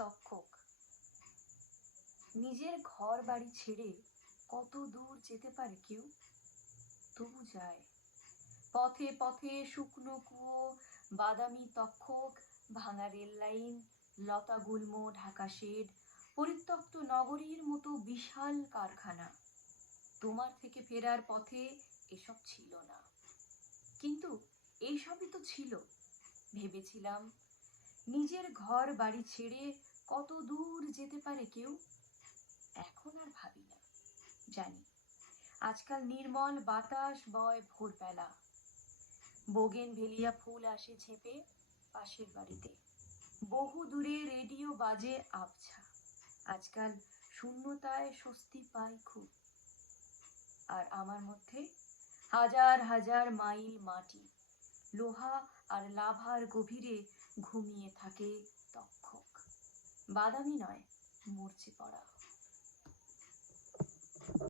তক্ষক। নিজের ঘর বাড়ি ছেড়ে কত দূর যেতে পারে কেউ, তবু যায়। পথে পথে শুকনো কুয়ো, বাদামি তক্ষক, ভাঙা রেল লাইন, লতা গুল্ম ঢাকা শেড, পরিত্যক্ত নগরীর মতো বিশাল কারখানা। তোমার থেকে ফেরার পথে এসব ছিল না, কিন্তু এইসবই তো ছিল। ভেবেছিলাম নিজের ঘর বাড়ি ছেড়ে কত দূর যেতে পারে কেউ। এখন আর ভাবি না। জানি আজকাল নির্মল বাতাস বয় ভোরবেলা, বোগেনভেলিয়া ফুল আসে ঝেঁপে পাশের বাড়িতে, বহু দূরে রেডিও বাজে আবছা। আজকাল শূন্যতায় স্বস্তি পাই খুব। আর আমার মধ্যে হাজার হাজার মাইল মাটি, লোহা আর লাভার গভীরে ঘুমিয়ে থাকে তক্ষক। বাদামি নয়, মরচে পড়া।